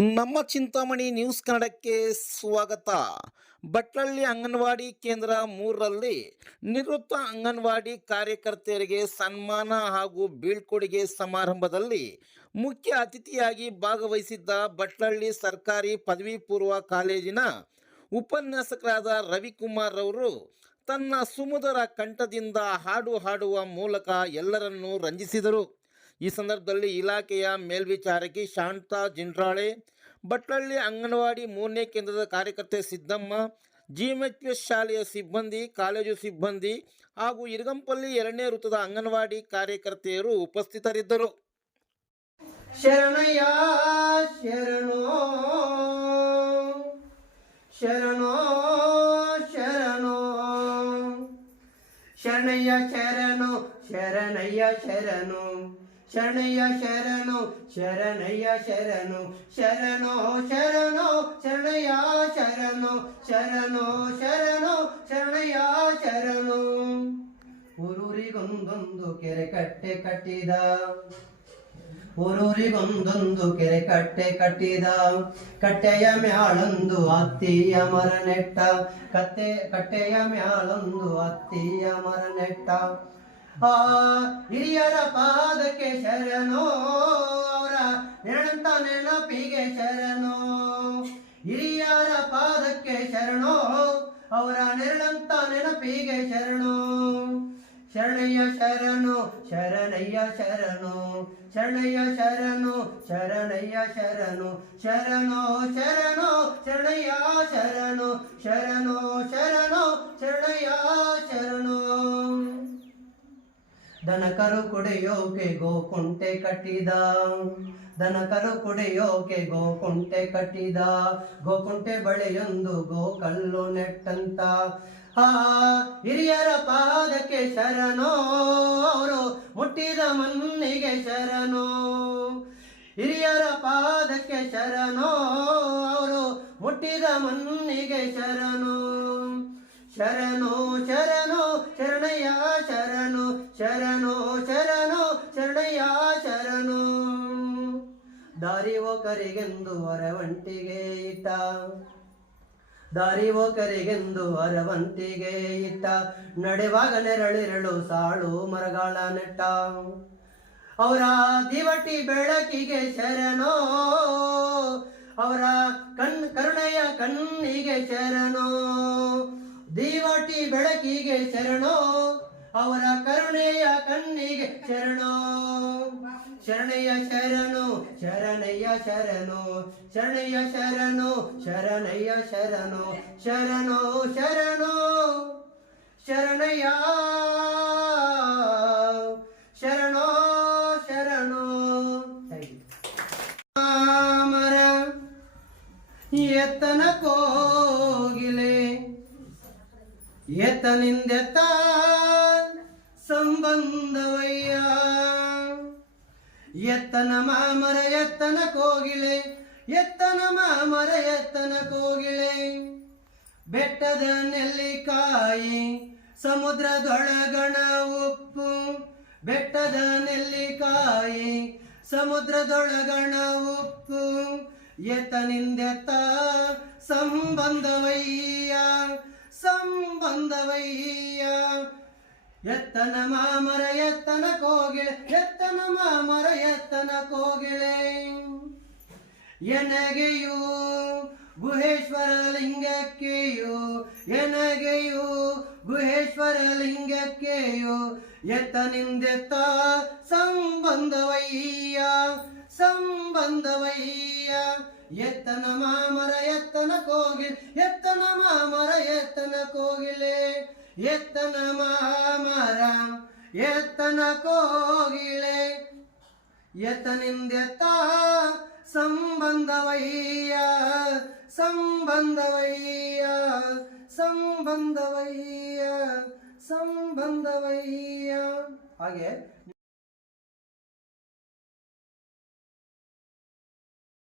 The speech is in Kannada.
ನಮ್ಮ ಚಿಂತಾಮಣಿ ನ್ಯೂಸ್ ಕನ್ನಡಕ್ಕೆ ಸ್ವಾಗತ. ಬಟ್ಲಳ್ಳಿ ಅಂಗನವಾಡಿ ಕೇಂದ್ರ ಮೂರರಲ್ಲಿ ನಿವೃತ್ತ ಅಂಗನವಾಡಿ ಕಾರ್ಯಕರ್ತೆಯರಿಗೆ ಸನ್ಮಾನ ಹಾಗೂ ಬೀಳ್ಕೊಡುಗೆ ಸಮಾರಂಭದಲ್ಲಿ ಮುಖ್ಯ ಅತಿಥಿಯಾಗಿ ಭಾಗವಹಿಸಿದ್ದ ಬಟ್ಲಳ್ಳಿ ಸರ್ಕಾರಿ ಪದವಿ ಪೂರ್ವ ಕಾಲೇಜಿನ ಉಪನ್ಯಾಸಕರಾದ ರವಿಕುಮಾರ್ ಅವರು ತನ್ನ ಸುಮುದರ ಕಂಠದಿಂದ ಹಾಡು ಹಾಡುವ ಮೂಲಕ ಎಲ್ಲರನ್ನೂ ರಂಜಿಸಿದರು. ಈ ಸಂದರ್ಭದಲ್ಲಿ ಇಲಾಖೆಯ ಮೇಲ್ವಿಚಾರಕಿ ಶಾಂತಾ ಜಿಂಡ್ರಾಳೆ ಬಟ್ಲಳ್ಳಿ ಅಂಗನವಾಡಿ ಮೂರನೇ ಕೇಂದ್ರದ ಕಾರ್ಯಕರ್ತೆ ಸಿದ್ದಮ್ಮ ಜಿಎಂಎಚ್ಎಸ್ ಶಾಲೆಯ ಸಿಬ್ಬಂದಿ, ಕಾಲೇಜು ಸಿಬ್ಬಂದಿ ಹಾಗೂ ಇರಗಂಪಲ್ಲಿ ಎರಡನೇ ವೃತ್ತದ ಅಂಗನವಾಡಿ ಕಾರ್ಯಕರ್ತೆಯರು ಉಪಸ್ಥಿತರಿದ್ದರು. ಶರಣಯ್ಯ, ಶರಣೋ ಶರಣೋ ಶರಣೋ. ಶರಣಯ್ಯ ಶರಣೋ, ಶರಣಯ್ಯ, ಶರಣು. ಶರಣಯ್ಯ ಶರಣು ಶರಣಯ್ಯ ಶರಣು, ಶರಣೋ ಶರಣೋ, ಶರಣಯ್ಯ ಶರಣು, ಶರಣೋ ಶರಣೋ, ಶರಣಯ್ಯ ಶರಣು. ಊರೂರಿಗೊಂದೊಂದು ಕೆರೆ ಕಟ್ಟೆ ಕಟ್ಟಿದ, ಊರೂರಿಗೊಂದೊಂದು ಕೆರೆ ಕಟ್ಟೆ ಕಟ್ಟಿದ, ಕಟ್ಟೆಯ ಮ್ಯಾಳೊಂದು ಅತ್ತಿಯ ಮರ ನೆಟ್ಟ ಕತ್ತೆ, ಕಟ್ಟೆಯ ಮ್ಯಾಳೊಂದು ಅತ್ತಿಯ ಮರ ನೆಟ್ಟ ಹಿರಿಯರ ಪಾದಕ್ಕೆ ಶರಣೋ ಅವರ ನೆನಂತ ನೆನಪಿಗೆ ಶರಣೋ. ಹಿರಿಯರ ಪಾದಕ್ಕೆ ಶರಣೋ, ಅವರ ನೆರಳಂತ ನೆನಪಿಗೆ ಶರಣು. ಶರಣಯ್ಯ ಶರಣು ಶರಣಯ್ಯ ಶರಣು. ಶರಣಯ್ಯ ಶರಣು ಶರಣಯ್ಯ ಶರಣು. ಶರಣೋ ಶರಣೋ, ಶರಣಯ್ಯ ಶರಣು. ಶರಣೋ ಶರಣೋ ದನಕರು ಕುಡಿಯೋಕೆ ಗೋಕುಂಟೆ ಕಟ್ಟಿದ. ದನಕರು ಕುಡಿಯೋಕೆ ಗೋಕುಂಟೆ ಕಟ್ಟಿದ. ಗೋಕುಂಟೆ ಬಳೆಯೊಂದು ಗೋಕಲ್ಲು ನೆಟ್ಟಂತ. ಆ, ಹಿರಿಯರ ಪಾದಕ್ಕೆ ಶರಣೋ, ಅವರು ಮುಟ್ಟಿದ ಮನ್ನಿಗೆ ಶರಣೋ. ಹಿರಿಯರ ಪಾದಕ್ಕೆ ಶರಣೋ, ಅವರು ಮುಟ್ಟಿದ ಮನ್ನಿಗೆ ಶರಣೋ. ಶರಣೋ ಶರಣೋ ಶರಣಯ್ಯ ಶರಣು ಶರಣು ಶರಣು, ಶರಣಯ್ಯ ಶರಣು. ದಾರಿ ಒಕರಿಗೆಂದು ಅರವಂಟಿಗೆ ಇಟ್ಟ. ದಾರಿ ಒಕರಿಗೆಂದು ಅರವಂತಿಗೆ ಇಟ್ಟ. ನಡೆವಾಗ ನೆರಳಿರಳು ಸಾಳು ಮರಗಾಳ ನೆಟ್ಟ. ಅವರ ದಿವಟಿ ಬೆಳಕಿಗೆ ಶರಣೋ. ಅವರ ಕಣ್, ಕರುಣೆಯ ಕಣ್ಣಿಗೆ ಶರಣೋ. ದಿವಟಿ ಬೆಳಕಿಗೆ ಶರಣೋ ಅವರ ಕರುಣೆಯ ಕಣ್ಣಿಗೆ ಶರಣೋ. ಶರಣಯ್ಯ ಶರಣು ಶರಣಯ್ಯ ಶರಣು ಶರಣಯ್ಯ ಶರಣು ಶರಣಯ್ಯ ಶರಣು. ಶರಣೋ ಶರಣೋ ಶರಣಯ್ಯ ಶರಣೋ ಶರಣೋ. ಮರ ಎತ್ತನಿಂದೆತ್ತ ಸಂಬಂಧವಯ್ಯ. ಎತ್ತನ ಮಾಮರ ಎತ್ತನ ಕೋಗಿಲೆ, ಎತ್ತನ ಮಾಮರ ಎತ್ತನ ಕೋಗಿಲೆ. ಬೆಟ್ಟದ ನೆಲ್ಲಿಕಾಯಿ, ಸಮುದ್ರದೊಳಗಣ ಉಪ್ಪು. ಬೆಟ್ಟದ ನೆಲ್ಲಿಕಾಯಿ, ಸಮುದ್ರದೊಳಗಣ ಉಪ್ಪು. ಎತ್ತನಿಂದೆತ್ತ ಸಂಬಂಧವಯ್ಯ. ಸಂಬಂಧವಯ್ಯ ಎತ್ತನ ಮಾಮರ ಎತ್ತನ ಕೋಗಿಳೆ ಎತ್ತನ ಮಾಮರ ಎತ್ತನ ಕೋಗಿಳೆ ಎನಗೆಯೂ ಗುಹೇಶ್ವರ ಲಿಂಗಕ್ಕೆಯೋ, ಎನಗೆಯೂ ಗುಹೇಶ್ವರ ಲಿಂಗಕ್ಕೆಯೋ, ಎತ್ತನಿಂದೆತ್ತ ಸಂಬಂಧವಯ್ಯ ಸಂಬಂಧವಯ್ಯ ಎತ್ತನ ಮಾಮರ ಎತ್ತನ ಕೋಗಿಲೆ, ಎತ್ತನ ಮಾಮರ ಎತ್ತನ ಕೋಗಿಲೆ. ಎತ್ತನ ಮಾಮರ ಎತ್ತನ ಕೋಗಿಲೆ. ಎತ್ತನಿಂದೆತ್ತ ಸಂಬಂಧವಯ್ಯ ಸಂಬಂಧವಯ್ಯ ಸಂಬಂಧವಯ್ಯ ಸಂಬಂಧವಯ್ಯ. ಹಾಗೆ